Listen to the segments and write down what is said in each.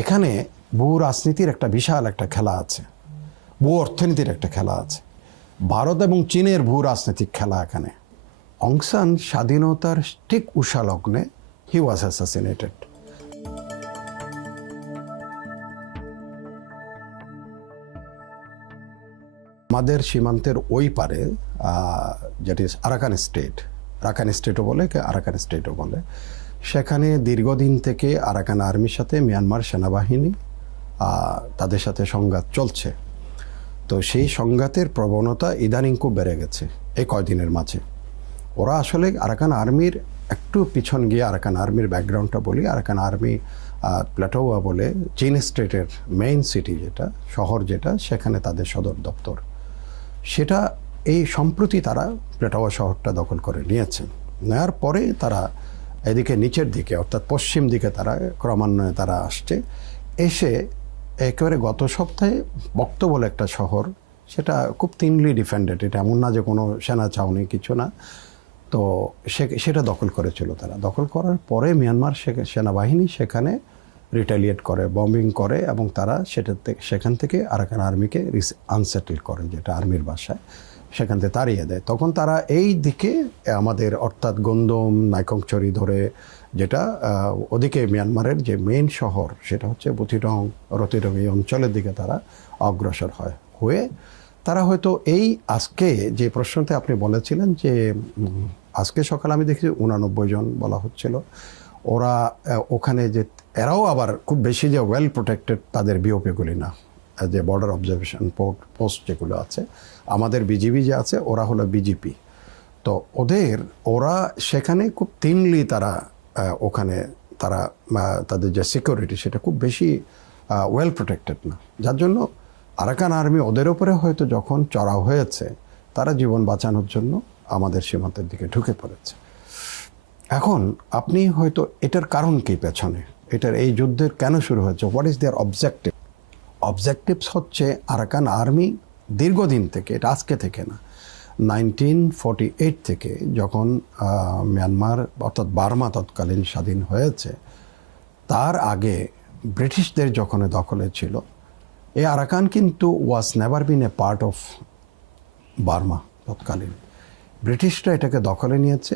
এখানে ভূ রাজনীতির একটা বিশাল একটা খেলা আছে, ভূ অর্থনীতির একটা খেলা আছে, ভারত এবং চীনের ভূ রাজনৈতিক খেলা এখানে। অং সান স্বাধীনতার ঠিক উষালগ্নে হি ওয়াজ অ্যাসাসিনেটেড। আমাদের সীমান্তের ওই পারে যেটি আরাকান স্টেট, আরাকান স্টেটও বলে, আরাকান স্টেটও বলে, সেখানে দীর্ঘদিন থেকে আরাকান আর্মির সাথে মিয়ানমার সেনাবাহিনী তাদের সাথে সংঘাত চলছে। তো সেই সংঘাতের প্রবণতা ইদানিং খুব বেড়ে গেছে এই কয়দিনের মাঝে। ওরা আসলে আরাকান আর্মির একটু পিছন গিয়ে আরাকান আর্মির ব্যাকগ্রাউন্ডটা বলি। আরাকান আর্মি প্লাটোয়া বলে চীন স্টেটের মেইন সিটি, যেটা শহর, যেটা সেখানে তাদের সদর দপ্তর, সেটা এই সম্প্রতি তারা প্লাটোয়া শহরটা দখল করে নিয়েছেন। নেওয়ার পরে তারা এদিকে নিচের দিকে অর্থাৎ পশ্চিম দিকে তারা ক্রমান্বয়ে তারা আসছে। এসে একেবারে গত সপ্তাহে বক্ত বলে একটা শহর, সেটা খুব থিনলি ডিফেন্ডেড, এটা এমন না যে কোনো সেনা ছাউনি কিছু না। তো সেটা দখল করেছিল তারা। দখল করার পরে মিয়ানমার সেনাবাহিনী সেখানে রিটালিয়েট করে, বম্বিং করে, এবং তারা সেখান থেকে আরাকান আর্মিকে আনসেটেল করে, যেটা আর্মির ভাষায়, সেখান থেকে তাড়িয়ে দেয়। তখন তারা এই দিকে আমাদের অর্থাৎ গন্দম নাইকংচরি ধরে, যেটা ওদিকে মিয়ানমারের যে মেইন শহর সেটা হচ্ছে বুথিডং, রতিডং, এই অঞ্চলের দিকে তারা অগ্রসর হয়ে তারা হয়তো এই আজকে যে প্রশ্নতে আপনি বলেছিলেন যে আজকে সকালে আমি দেখি 89 জন বলা হচ্ছিল, ওরা ওখানে যে এরাও আবার খুব বেশি যে ওয়েল প্রোটেক্টেড তাদের বিওপিগুলি না, যে বর্ডার অবজারভেশন পোস্ট যেগুলো আছে, আমাদের বিজিবি যে আছে ওরা হলো বিজিপি। তো ওরা সেখানে খুব থিনলি তারা ওখানে তারা তাদের যে সিকিউরিটি সেটা খুব বেশি ওয়েল প্রোটেক্টেড না, যার জন্য আরাকান আর্মি ওদের উপরে হয়তো যখন চড়াও হয়েছে তারা জীবন বাঁচানোর জন্য আমাদের সীমান্তের দিকে ঢুকে পড়েছে। এখন আপনি হয়তো এটার কারণ কি পেছনে, এটার এই যুদ্ধের কেন শুরু হয়েছে, what is their objective? Objectives হচ্ছে আরাকান আর্মি দীর্ঘদিন থেকে, এটা আজকে থেকে না, 1948 থেকে যখন মিয়ানমার অর্থাৎ বার্মা তৎকালীন স্বাধীন হয়েছে, তার আগে ব্রিটিশদের যখন দখলে ছিল, এই আরাকান কিন্তু was never been A part of Burma তৎকালীন। ব্রিটিশরা এটাকে দখলে নিয়েছে।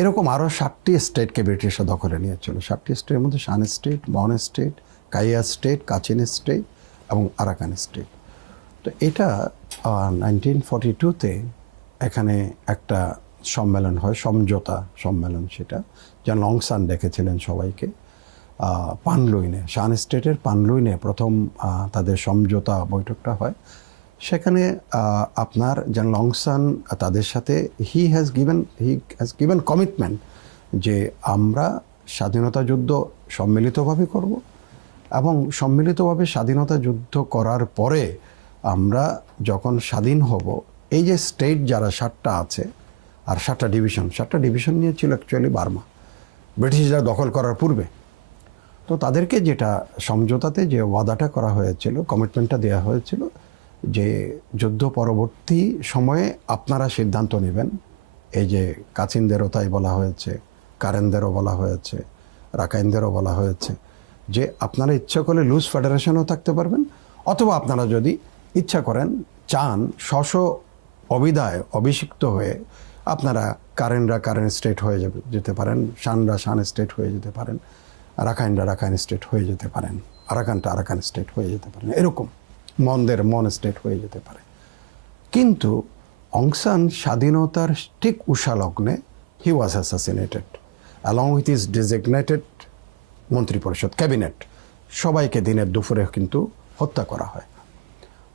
এরকম আরও 7টি স্টেটকে ব্রিটিশরা দখলে নিয়েছিল। 7টি স্টেটের মধ্যে শান স্টেট, মন state, Kayah state, Kachin state এবং আরাকান স্টেট। তো এটা 1942-তে এখানে একটা সম্মেলন হয়, সমঝোতা সম্মেলন, সেটা যেন অং সান ডেকেছিলেন সবাইকে পানলুইনে, শান স্টেটের পানলুইনে প্রথম তাদের সমঝোতা বৈঠকটা হয়। সেখানে আপনার যেন অং সান তাদের সাথে হি হ্যাজ গিভেন কমিটমেন্ট যে আমরা স্বাধীনতা যুদ্ধ সম্মিলিতভাবে করব, এবং সম্মিলিতভাবে স্বাধীনতা যুদ্ধ করার পরে আমরা যখন স্বাধীন হব, এই যে স্টেট যারা 7টা আছে আর 7টা ডিভিশন নিয়েছিল অ্যাকচুয়ালি বার্মা, ব্রিটিশরা দখল করার পূর্বে। তো তাদেরকে যেটা সমঝোতাতে যে ওয়াদাটা করা হয়েছিল, কমিটমেন্টটা দেওয়া হয়েছিল, যে যুদ্ধ পরবর্তী সময়ে আপনারা সিদ্ধান্ত নেবেন। এই যে কাচিনদেরও তাই বলা হয়েছে, কারেনদেরও বলা হয়েছে, রাখাইনদেরও বলা হয়েছে, যে আপনারা ইচ্ছা করলে লুজ ফেডারেশনও থাকতে পারবেন, অথবা আপনারা যদি ইচ্ছা করেন, চান, অবিদায় অভিষিক্ত হয়ে আপনারা কারেনরা কারেন স্টেট হয়ে যেতে পারেন, শানরা শান স্টেট হয়ে যেতে পারেন, রাখাইনরা রাখাইন স্টেট হয়ে যেতে পারেন, আরাকানটা আরাকান স্টেট হয়ে যেতে পারেন, এরকম মনদের মন স্টেট হয়ে যেতে পারে। কিন্তু অং সান স্বাধীনতার ঠিক উষালগ্নে he was assassinated along with his designated মন্ত্রিপরিষদ, ক্যাবিনেট, সবাইকে দিনের দুপুরে কিন্তু হত্যা করা হয়।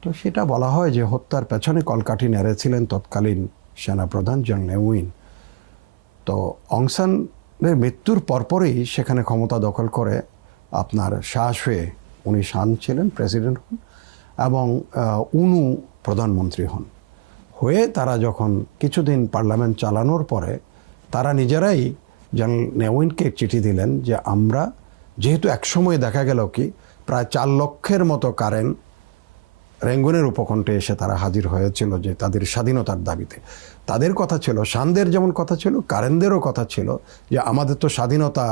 তো সেটা বলা হয় যে হত্যার পেছনে কলকাঠি নেড়েছিলেন তৎকালীন সেনাপ্রধান জন নেউইন। তো অং সানের মৃত্যুর পরপরই সেখানে ক্ষমতা দখল করে আপনার শাহ শুয়ে, উনি শান ছিলেন, প্রেসিডেন্ট হন, এবং উনু প্রধানমন্ত্রী হন। হয়ে তারা যখন কিছুদিন পার্লামেন্ট চালানোর পরে তারা নিজেরাই জেনারেল নেউইনকে চিঠি দিলেন যে আমরা, যেহেতু একসময় দেখা গেল কি প্রায় 4 লক্ষের মতো কারেন রেঙ্গুনের উপকণ্ঠে এসে তারা হাজির হয়েছিল যে তাদের স্বাধীনতার দাবিতে। তাদের কথা ছিল, শানদের যেমন কথা ছিল, কারেনদেরও কথা ছিল যে আমাদের তো স্বাধীনতা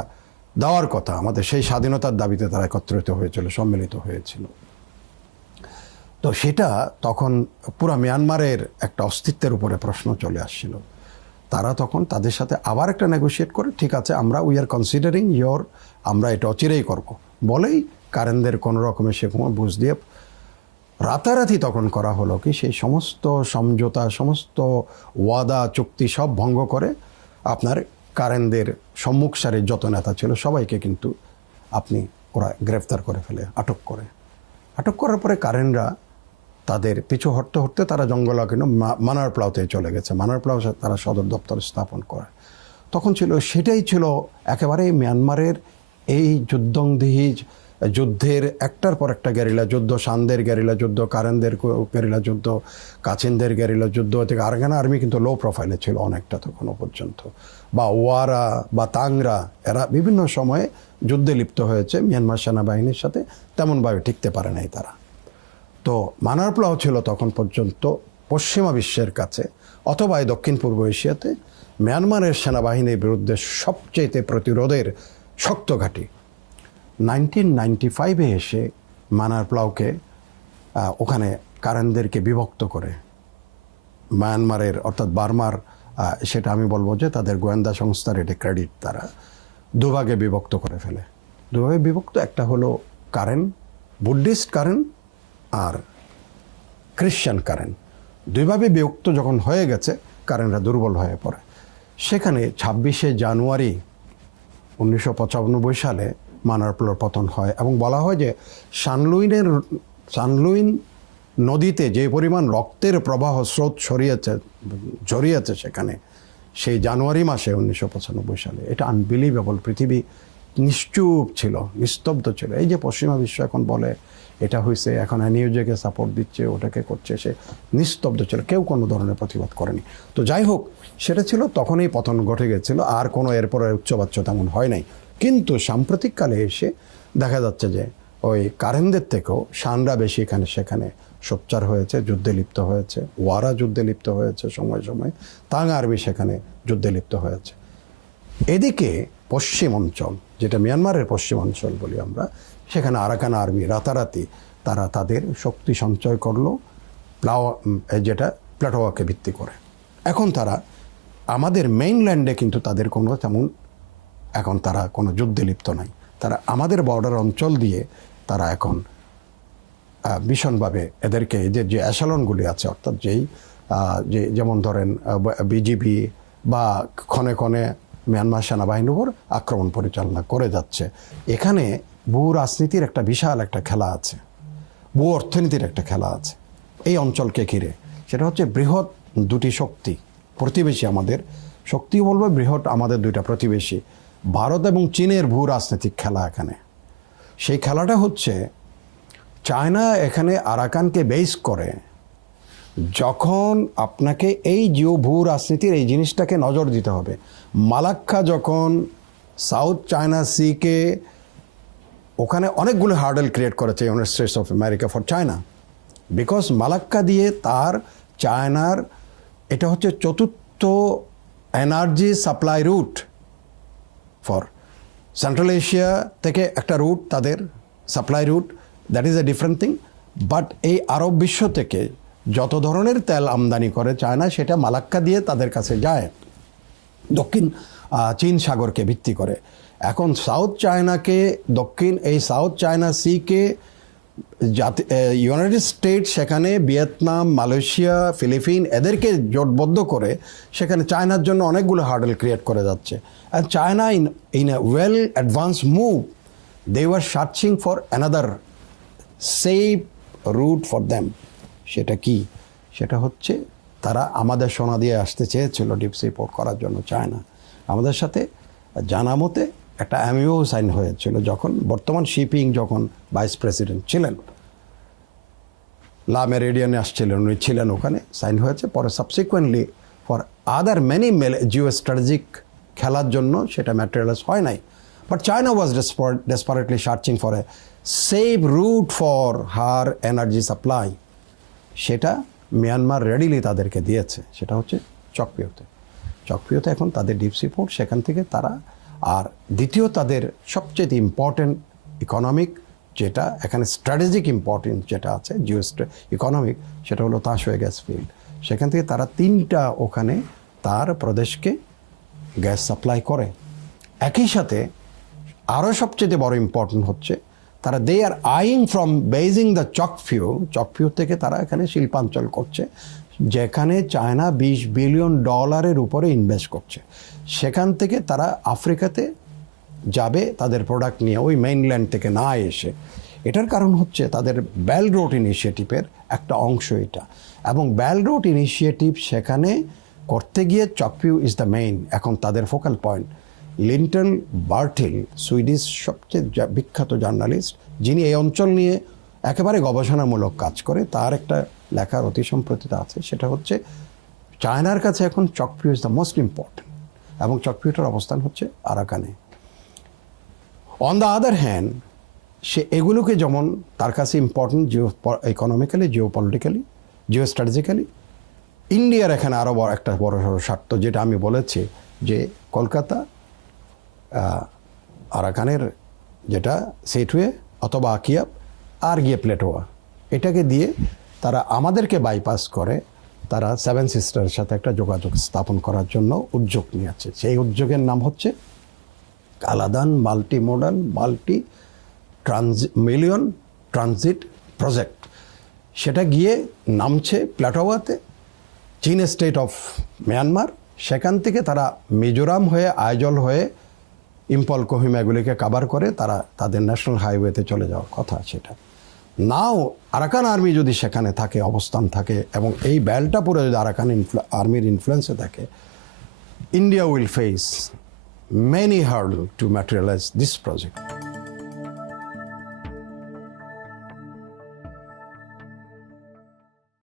দেওয়ার কথা, আমাদের সেই স্বাধীনতার দাবিতে তারা একত্রিত হয়েছিল, সম্মিলিত হয়েছিল। তো সেটা তখন পুরো মিয়ানমারের একটা অস্তিত্বের উপরে প্রশ্ন চলে আসছিল। তারা তখন তাদের সাথে আবার একটা নেগোশিয়েট করে, ঠিক আছে আমরা উই আর কনসিডারিং ইয়োর, আমরা এটা অচিরেই করব বলেই কারেনদের কোনো রকমের সে বুঝ দিয়ে রাতারাতি তখন করা হলো কি, সেই সমস্ত সমঝোতা, সমস্ত ওয়াদা চুক্তি সব ভঙ্গ করে আপনার কারেনদের সম্মুখ সারির যত নেতা ছিল সবাইকে কিন্তু ওরা গ্রেফতার করে ফেলে, আটক করার পরে কারেনরা তাদের পিছু হটতে হটতে তারা জঙ্গলাকিন্য মানারপ্লাউতে চলে গেছে। মানারপ্লাউ তারা সদর দপ্তর স্থাপন করে। তখন সেটাই ছিল একেবারে মিয়ানমারের এই যুদ্ধের একটার পর একটা গেরিলা যুদ্ধ, শানদের গেরিলা যুদ্ধ, কারেনদের গেরিলা যুদ্ধ, কাচিনদের গেরিলা যুদ্ধ থেকে আরাকান আর্মি কিন্তু লো প্রোফাইলে ছিল অনেকটা তখনও পর্যন্ত, বা ওয়ারা বা তাংরা, এরা বিভিন্ন সময়ে যুদ্ধে লিপ্ত হয়েছে মিয়ানমার সেনাবাহিনীর সাথে, তেমনভাবে টিকতে পারে নাই তারা। তো মানারপ্লাও ছিল তখন পর্যন্ত পশ্চিমা বিশ্বের কাছে অথবা দক্ষিণ পূর্ব এশিয়াতে মিয়ানমারের সেনাবাহিনীর বিরুদ্ধে সবচেয়ে প্রতিরোধের শক্ত ঘাঁটি। 1995-এ এসে মানারপ্লাওকে ওখানে কারেনদেরকে বিভক্ত করে মায়ানমারের অর্থাৎ বার্মার, সেটা আমি বলবো যে তাদের গোয়েন্দা সংস্থার এটা ক্রেডিট, তারা দুভাগে বিভক্ত করে ফেলে। দুভাগে বিভক্ত, একটা হলো কারেন, বুদ্ধিস্ট কারেন আর খ্রিশ্চান কারেন। দুইভাবে বিভক্ত যখন হয়ে গেছে, কারেনরা দুর্বল হয়ে পড়ে। সেখানে 26শে জানুয়ারি 1995 সালে মানারপ্লাওর পতন হয় এবং বলা হয় যে সানলুইন নদীতে যে পরিমাণ রক্তের প্রবাহ স্রোত জড়িয়েছে সেখানে, সেই জানুয়ারি মাসে 1995 সালে, এটা আনবিলিভেবল। পৃথিবী নিশ্চুপ ছিল, নিস্তব্ধ ছিল। এই যে পশ্চিমা বিশ্ব এখন বলে এটা হয়েছে, এখন নিউজেকে সাপোর্ট দিচ্ছে, ওটাকে করছে, সে নিস্তব্ধ ছিল, কেউ কোনো ধরনের প্রতিবাদ করেনি। তো যাই হোক, সেটা ছিল তখনই পতন ঘটে গেছিল, আর কোনো এরপরে উচ্চবাচ্য তেমন হয় নাই। কিন্তু সাম্প্রতিককালে এসে দেখা যাচ্ছে যে ওই কারেনদের থেকেও শানরা বেশি সেখানে সোচ্চার হয়েছে, যুদ্ধে লিপ্ত হয়েছে, ওয়ারা যুদ্ধে লিপ্ত হয়েছে সময় সময়, তাং আর্মি সেখানে যুদ্ধে লিপ্ত হয়েছে। এদিকে পশ্চিম অঞ্চল, যেটা মিয়ানমারের পশ্চিম অঞ্চল বলি আমরা, সেখানে আরাকান আর্মি রাতারাতি তারা তাদের শক্তি সঞ্চয় করলো যেটা প্লাটোয়াকে ভিত্তি করে। এখন তারা আমাদের মেইনল্যান্ডে কিন্তু তাদের কোনো তেমন এখন তারা কোনো যুদ্ধে লিপ্ত নাই। তারা আমাদের বর্ডার অঞ্চল দিয়ে তারা এখন ভীষণভাবে এদেরকে যে অ্যাশালনগুলি আছে, অর্থাৎ যেমন ধরেন বিজিবি বা ক্ষণে ক্ষণে মিয়ানমার সেনাবাহিনীর উপর আক্রমণ পরিচালনা করে যাচ্ছে। এখানে ভূ রাজনীতির একটা বিশাল একটা খেলা আছে, ভূ অর্থনীতির একটা খেলা আছে এই অঞ্চলকে ঘিরে। সেটা হচ্ছে বৃহৎ দুটি শক্তি প্রতিবেশী, আমাদের শক্তিও বলবো বৃহৎ, আমাদের দুইটা প্রতিবেশী ভারত এবং চীনের ভূ রাজনৈতিক খেলা এখানে। সেই খেলাটা হচ্ছে চায়না এখানে আরাকানকে বেস করে, যখন আপনাকে এই জিও ভূ রাজনীতির এই জিনিসটাকে নজর দিতে হবে। মালাক্কা যখন সাউথ চায়না সিকে, ওখানে অনেকগুলো হার্ডেল ক্রিয়েট করেছে United States of America for China, because Malacca দিয়ে তার চায়নার এটা হচ্ছে চতুর্থ energy supply route for Central Asia থেকে একটা রুট, তাদের supply route, that is a different thing. But এই আরব বিশ্ব থেকে যত ধরনের তেল আমদানি করে চায়না, সেটা মালাক্কা দিয়ে তাদের কাছে যায়, দক্ষিণ চীন সাগরকে ভিত্তি করে। এখন সাউথ চায়নাকে, এই সাউথ চায়না সিকে ইউনাইটেড স্টেটস সেখানে ভিয়েতনাম, মালয়েশিয়া, ফিলিপিন এদেরকে জোটবদ্ধ করে সেখানে চায়নার জন্য অনেকগুলো হার্ডেল ক্রিয়েট করে যাচ্ছে। And China in a well advance move, they were searching for another safe route for them. সেটা কি? সেটা হচ্ছে তারা আমাদের সোনা দিয়ে আসতে চেয়েছিল ডিপ সি পোর্ট করার জন্য চায়না। আমাদের সাথে জানা মতে একটা এমইও সাইন হয়েছিল যখন বর্তমান শিপিং যখন ভাইস প্রেসিডেন্ট ছিলেন, লা মেরিডিয়ানে আসছিলেন, উনি ছিলেন ওখানে, সাইন হয়েছে। পরে subsequently for other many geo strategic খেলার জন্য সেটা ম্যাটেরিয়ালাইজ হয় নাই। But China was desperately searching for a safe route for her energy supply. সেটা মিয়ানমার রেডিলি তাদেরকে দিয়েছে, সেটা হচ্ছে চকপিওতে। এখন তাদের ডিপ সি পোর্ট, সেখান থেকে তারা আর দ্বিতীয় তাদের সবচেয়ে ইম্পর্টেন্ট ইকোনমিক যেটা এখানে স্ট্র্যাটেজিক ইম্পর্টেন্স যেটা আছে ইকোনমিক, সেটা হলো তাসওয়ে গ্যাস ফিল্ড। সেখান থেকে তারা 3টা ওখানে তার প্রদেশকে গ্যাস সাপ্লাই করে। একই সাথে আরও সবচেয়ে বড় ইম্পর্টেন্ট হচ্ছে তারা দে আর আইং ফ্রম বেজিং দ্য চকফিউ থেকে তারা এখানে শিল্পাঞ্চল করছে, যেখানে চায়না $20 বিলিয়ন উপরে ইনভেস্ট করছে। সেখান থেকে তারা আফ্রিকাতে যাবে তাদের প্রোডাক্ট নিয়ে, ওই মেইনল্যান্ড থেকে না এসে। এটার কারণ হচ্ছে তাদের বেল্ট রোড ইনিশিয়েটিভের একটা অংশ এটা, এবং বেল্ট রোড ইনিশিয়েটিভ সেখানে করতে গিয়ে চকফিউ ইজ দ্য মেইন এখন তাদের ফোকাল পয়েন্ট। লিন্টন বার্টিল সুইডিশ সবচেয়ে বিখ্যাত জার্নালিস্ট, যিনি এই অঞ্চল নিয়ে একেবারে গবেষণামূলক কাজ করে, তার একটা লেখার অতি সম্প্রতিতা আছে, সেটা হচ্ছে চায়নার কাছে এখন চকফিউ ইজ দ্য মোস্ট ইম্পর্টেন্ট, এবং চকফিউটার অবস্থান হচ্ছে আরাকানে। অন দ্য আদার হ্যান্ড সে এগুলোকে যেমন তার কাছে ইম্পর্টেন্ট ইকোনমিক্যালি, জিওপলিটিক্যালি, স্ট্র্যাটেজিক্যালি, ইন্ডিয়ার এখানে আরও একটা বড় স্বার্থ, যেটা আমি বলেছি যে কলকাতা আরাকানের যেটা সেটওয়ে অথবা আকিয়াব আর গিয়ে প্লেটোয়া, এটাকে দিয়ে তারা আমাদেরকে বাইপাস করে তারা 7 সিস্টারের সাথে একটা যোগাযোগ স্থাপন করার জন্য উদ্যোগ নিয়েছে। সেই উদ্যোগের নাম হচ্ছে Kaladan multimodal million transit project. সেটা গিয়ে নামছে প্লেটোয়াতে, চীন স্টেট অফ মিয়ানমার। সেখান থেকে তারা মিজোরাম হয়ে আইজল হয়ে ইম্পল, কোহিমা এগুলিকে কাভার করে তারা তাদের ন্যাশনাল হাইওয়েতে চলে যাওয়ার কথা। সেটা নাও আরাকান আর্মি যদি সেখানে থাকে, অবস্থান থাকে, এবং এই বেলটা পুরো যদি আরাকান আর্মির ইনফ্লুয়েন্সে থাকে, India will face many hurdles to materialize this project.